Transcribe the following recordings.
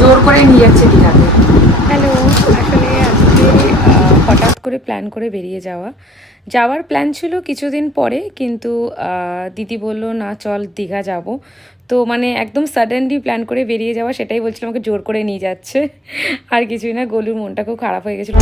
জোর করে নিয়ে যাচ্ছে দীঘাতে। হ্যালো, আসলে আজকে হঠাৎ করে প্ল্যান করে বেরিয়ে যাওয়ার প্ল্যান ছিল কিছুদিন পরে, কিন্তু দিদি বলল না চল দীঘা যাব। তো মানে একদম সাডেনলি প্ল্যান করে বেরিয়ে যাওয়া, সেটাই বলছিল, আমাকে জোর করে নিয়ে যাচ্ছে। আর কিছুই না, গলুর মনটা খুব খারাপ হয়ে গেছিলো।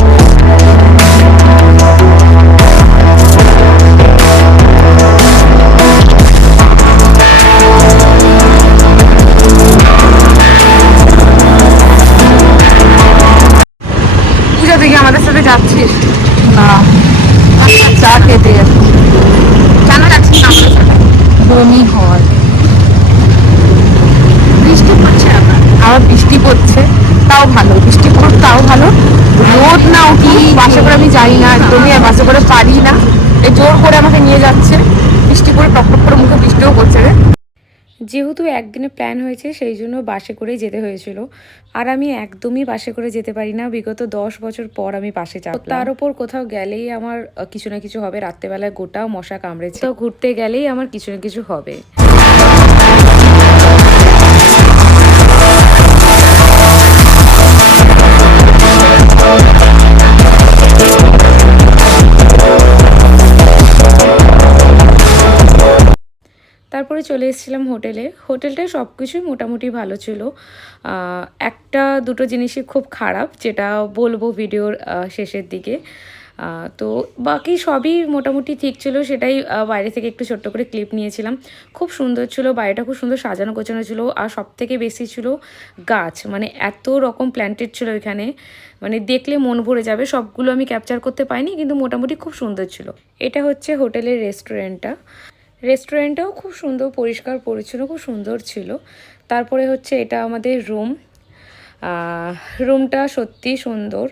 পূজা থেকে আমাদের সাথে যাচ্ছিস? না, চা খেতে যাচ্ছি। কেন যাচ্ছিস না আমাদের সাথে? বমি হয়। বৃষ্টি পড়ছে, আবার বৃষ্টি পড়ছে, তাও ভালো, বৃষ্টি পড়ছে তাও ভালো। রোদ না উঠি বাসে করে আমি যাই না একদমই, আর বাসে করে পারি না, এই জোর করে আমাকে নিয়ে যাচ্ছে। বৃষ্টি করে টপ টপ করে মুখে বৃষ্টিও পড়ছে রে। যেহেতু একদিনে প্ল্যান হয়েছে সেই জন্য বাসে করেই যেতে হয়েছিল। আর আমি একদমই বাসে করে যেতে পারি না, বিগত 10 বছর পর আমি বাসে যাব। তার উপর কোথাও গেলেই আমার কিছু না কিছু হবে। রাত্রেবেলায় গোটা মশা কামড়েছে, তো ঘুরতে গেলেই আমার কিছু না কিছু হবে। তারপরে চলে এসেছিলাম হোটেলটায় সব কিছুই মোটামুটি ভালো ছিল। একটা দুটো জিনিসই খুব খারাপ, যেটা বলবো ভিডিওর শেষের দিকে। তো বাকি সবই মোটামুটি ঠিক ছিল, সেটাই বাইরে থেকে একটু ছোট্ট করে ক্লিপ নিয়েছিলাম। খুব সুন্দর ছিল, বাইরেটা খুব সুন্দর সাজানো গোছানো ছিল। আর সব থেকে বেশি ছিল গাছ, মানে এত রকম প্ল্যান্টেড ছিল এখানে, মানে দেখলে মন ভরে যাবে। সবগুলো আমি ক্যাপচার করতে পারিনি, কিন্তু মোটামুটি খুব সুন্দর ছিল। এটা হচ্ছে হোটেলের রেস্টুরেন্টটাও খুব সুন্দর, পরিষ্কার পরিচ্ছন্ন, খুব সুন্দর ছিল। তারপরে হচ্ছে এটা আমাদের রুমটা সত্যি সুন্দর,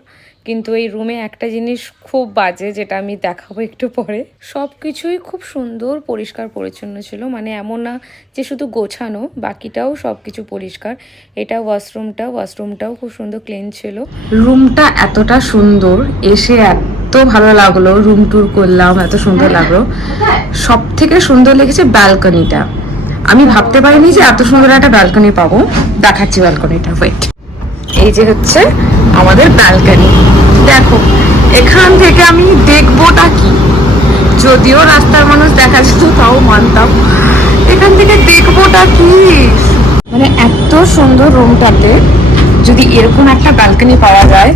কিন্তু এই রুমে একটা জিনিস খুব বাজে, যেটা আমি দেখাবো একটু পরে। সব কিছুই খুব সুন্দর পরিষ্কার পরিচ্ছন্ন ছিল, মানে এমন না যে শুধু গোছানো, বাকিটাও সব কিছু পরিষ্কার। এটা ওয়াশরুমটাও খুব সুন্দর ক্লিন ছিল। রুমটা এতটা সুন্দর, এসে এত ভালো লাগলো, রুম ট্যুর করলাম, এত সুন্দর লাগলো। সব থেকে সুন্দর লেগেছে ব্যালকনিটা। আমি ভাবতে পারিনি যে এত সুন্দর একটা ব্যালকনি পাবো। দেখাচ্ছি ব্যালকনিটা, ওয়েট। এই যে হচ্ছে আমাদের ব্যালকনি, দেখো। এখান থেকে আমি দেখবোটা কি, যদিও রাস্তার মানুষ দেখা যেত তাও মানতাম, এখান থেকে দেখবোটা কি। মানে এত সুন্দর রুমটাতে যদি এরকম একটা ব্যালকনি পাওয়া যায়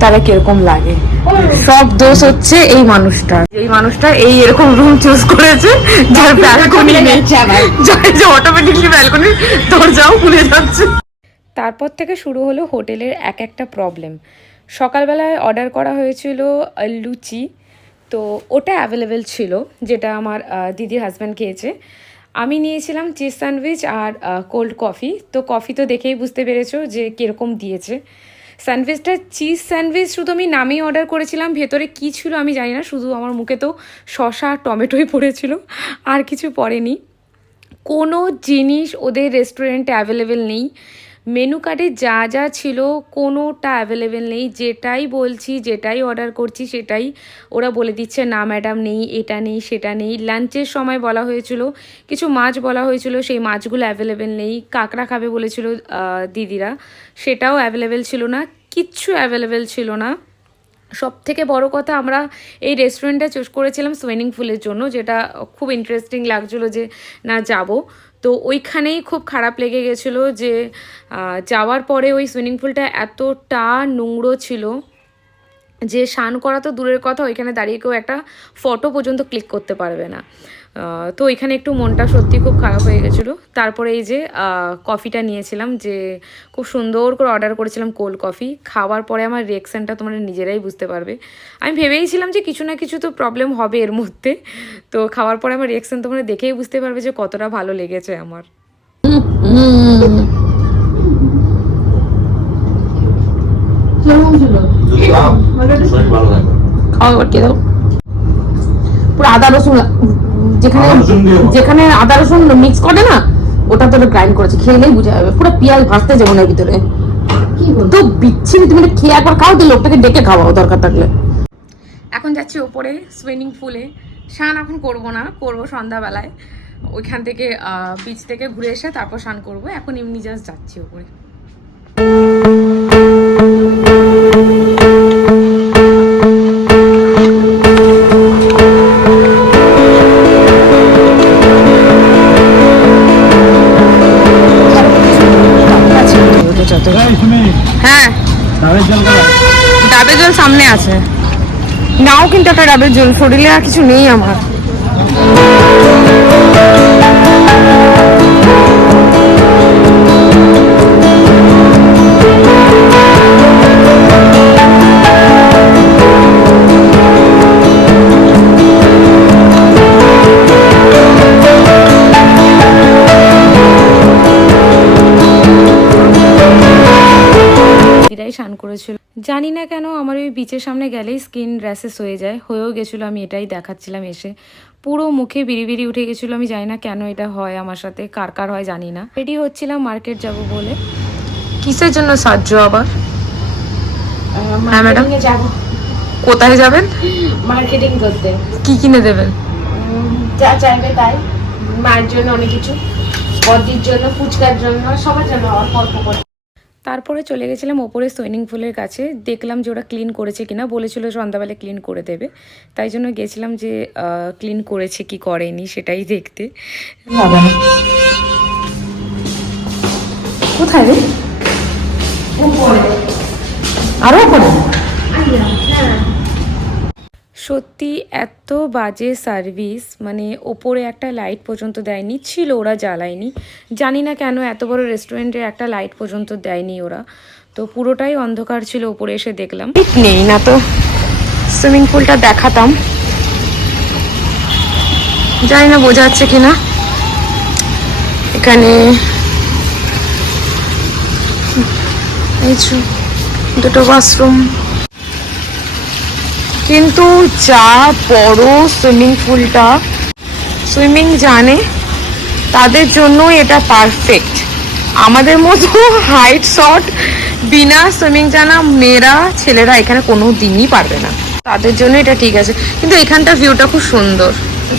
তাহলে কিরকম লাগে। সব দোষ হচ্ছে এই মানুষটা এই এরকম রুম চুজ করেছে যার ব্যালকনি নেই, যে অটোমেটিকলি ব্যালকনি দরজাও খুলে যাচ্ছে। তারপর থেকে শুরু হলো হোটেলের একটা প্রবলেম। সকালবেলায় অর্ডার করা হয়েছিল লুচি, তো ওটা অ্যাভেলেবেল ছিল, যেটা আমার দিদির হাজব্যান্ড খেয়েছে। আমি নিয়েছিলাম চিজ স্যান্ডউইচ আর কোল্ড কফি। তো কফি তো দেখেই বুঝতে পেরেছো যে কীরকম দিয়েছে। স্যান্ডউইচটা চিজ স্যান্ডউইচ শুধু আমি নামেই অর্ডার করেছিলাম, ভেতরে কী ছিল আমি জানি না, শুধু আমার মুখে তো শসা টমেটোই পড়েছিল, আর কিছু পড়েনি। কোনো জিনিস ওদের রেস্টুরেন্টে অ্যাভেলেবেল নেই। মেনু কার্ডে যা যা ছিল কোনোটা অ্যাভেলেবেল নেই। যেটাই বলছি, যেটাই অর্ডার করছি, সেটাই ওরা বলে দিচ্ছে না ম্যাডাম নেই, এটা নেই, সেটা নেই। লাঞ্চের সময় বলা হয়েছিল, কিছু মাছ বলা হয়েছিল, সেই মাছগুলো অ্যাভেলেবেল নেই। কাঁকড়া খাবে বলেছিল দিদিরা, সেটাও অ্যাভেলেবেল ছিল না, কিচ্ছু অ্যাভেলেবেল ছিল না। সব থেকে বড় কথা, আমরা এই রেস্টুরেন্টটা চুজ করেছিলাম সুইমিং পুলের জন্য, যেটা খুব ইন্টারেস্টিং লাগছিলো যে না যাব। তো ওইখানেই খুব খারাপ লেগে গেছিলো যে যাওয়ার পরে ওই সুইমিং পুলটা এতটা নোংরা ছিল যে স্নান করা তো দূরের কথা, ওইখানে দাঁড়িয়ে কেউ একটা ফটো পর্যন্ত ক্লিক করতে পারবে না। তো এখানে একটু মনটা সত্যি খুব খারাপ হয়ে গেছিলো। তারপরে এই যে কফিটা নিয়েছিলাম, যে খুব সুন্দর করে অর্ডার করেছিলাম কোল্ড কফি। খাওয়ার পরে আমার রিয়াকশানটা তোমরা নিজেরাই বুঝতে পারবে। আমি ভেবেইছিলাম যে কিছু না কিছু তো প্রবলেম হবে এর মধ্যে, তো খাওয়ার পরে আমার রিয়াকশান তোমরা দেখেই বুঝতে পারবে যে কতটা ভালো লেগেছে আমার। পুরো আদা রসুন, যেখানে আদা রসুন মিক্স করে না, ওটা তো গ্রাইন্ড করেছে, খেলেই বোঝা যাবে। পুরো পেঁয়াজ ভাজতে যাবো না ভিতরে, তো বিচ্ছিরি। তুমি খেয়ে একবার খাও, তো লোকটাকে ডেকে খাওয়াও দরকার থাকলে। এখন যাচ্ছি ওপরে সুইমিং পুলে। স্নান এখন করবো না, করবো সন্ধ্যাবেলায়। ওইখান থেকে বিচ থেকে ঘুরে এসে তারপর স্নান করবো। এখন এমনি জাস্ট যাচ্ছি ওপরে। তো। হ্যাঁ, ডাবের জল সামনে আছে, নাও কিন্তু একটা ডাবের জল, শরীরে আর কিছু নেই আমার। দিদাই স্নান করেছিল। জানি না কেন আমার ওই বিচের সামনে গেলেই স্কিন র্যাশেস হয়ে যায়, হয়েও গেছিলো। আমি এটাই দেখাচ্ছিলাম এসে, পুরো মুখে বিড়ি উঠে গেছিলো। আমি জানি না কেন এটা হয় আমার সাথে, কার কার হয় জানি না। রেডি হচ্ছিলাম মার্কেট যাব বলে। কিসের জন্য সাহায্য আবার? হ্যাঁ ম্যাডাম, যাবো কোথায় যাবেন? মার্কেটিং করতে। কি কিনে দেবেন? যা চাইবে তাই, মায়ের জন্য অনেক কিছু, বদির জন্য, ফুচকার জন্য, সবার জন্য অল্প অল্প করে। তারপরে চলে গেছিলাম ওপরে সুইমিং পুলের কাছে, দেখলাম যে ওরা ক্লিন করেছে কিনা। বলেছিল সন্ধ্যাবেলা ক্লিন করে দেবে, তাই জন্য গেছিলাম যে ক্লিন করেছে কি করেনি সেটাই দেখতে। কোথায় রে? আরো করে সত্যি এত বাজে সার্ভিস, মানে ওপরে একটা লাইট পর্যন্ত দেয়নি, ছিল ওরা জ্বালায়নি। জানি না কেন এত বড় রেস্টুরেন্টে একটা লাইট পর্যন্ত দেয়নি ওরা, তো পুরোটাই অন্ধকার ছিল। ওপরে এসে দেখলাম ঠিক নেই না তো, সুইমিং পুলটা দেখাতাম, জানি না বোঝা যাচ্ছে কিনা। এখানে এই যে দুটো ওয়াশরুম, কিন্তু যা বড় সুইমিং পুলটা, সুইমিং জানে তাদের জন্য এটা পারফেক্ট। আমাদের মতো হাইট শর্ট বিনা সুইমিং জানা মেয়েরা ছেলেরা এখানে কোনো দিনই পারবে না, তাদের জন্য এটা ঠিক আছে। কিন্তু এখানটার ভিউটা খুব সুন্দর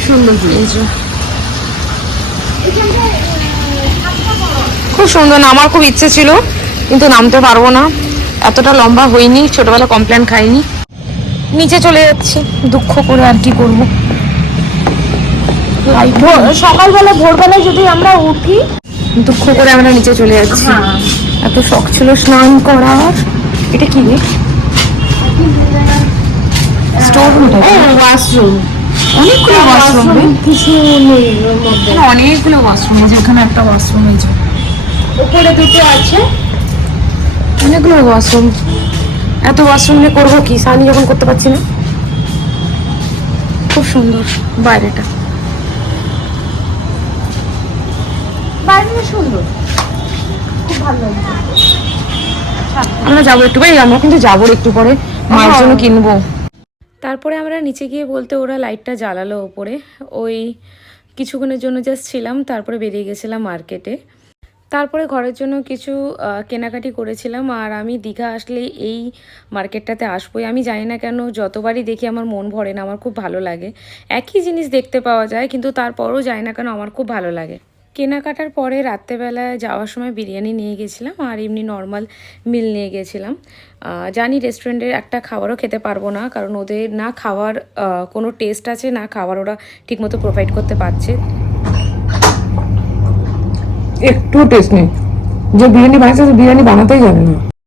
সুন্দর, এই যে খুব সুন্দর। আমার খুব ইচ্ছে ছিল কিন্তু নামতে পারবো না, এতটা লম্বা হয়নি, ছোটবেলা কমপ্লেন খাইনি। নিচে চলে যাচ্ছি দুঃখ করে, আর কি করবো। সকালবেলা ভোরবেলায় যদি আমরা উঠি, দুঃখ করে আমরা নিচে চলে যাচ্ছি। এত শখ ছিল স্নান করার। এটা কি রে? স্টোর রুম, ওয়াশরুম, অনেকগুলো ওয়াশরুম, কিছু নেই ওর মধ্যে। অনেকগুলো ওয়াশরুম, যেখানে একটা ওয়াশরুম এই যে উপরে দুটো আছে, অনেকগুলো ওয়াশরুম। এত ওয়াশরুম নিয়ে করবো কি, সানি যখন করতে পারছি না। খুব সুন্দর বাইরেটা, বাইরে সুন্দর, খুব ভালো লাগছে। আমরা যাবো একটু পরে, আমরা কিন্তু যাবো একটু পরে, মায়ের জন্য কিনবো। তারপরে আমরা নিচে গিয়ে বলতে ওরা লাইটটা জ্বালালো ওপরে, ওই কিছুক্ষণের জন্য জাস্ট ছিলাম, তারপরে বেরিয়ে গেছিলাম মার্কেটে। তারপরে ঘরের জন্য কিছু কেনাকাটি করেছিলাম। আর আমি দীঘা আসলে এই মার্কেটটাতে আসবোই। আমি জানি না কেন যতবারই দেখি আমার মন ভরে না, আমার খুব ভালো লাগে। একই জিনিস দেখতে পাওয়া যায় কিন্তু তারপরও জানি না কেন আমার খুব ভালো লাগে। কেনাকাটার পরে রাত্রেবেলায় যাওয়ার সময় বিরিয়ানি নিয়ে গেছিলাম আর এমনি নর্মাল মিল নিয়ে গেছিলাম। জানি রেস্টুরেন্টের একটা খাবারও খেতে পারবো না, কারণ ওদের না খাওয়ার কোনো টেস্ট আছে, না খাবার ওরা ঠিকমতো প্রোভাইড করতে পারছে। একটু টেস্ট নেই, যে বিরিয়ানি বানাচ্ছে বিরিয়ানি বানাতেই জানে না।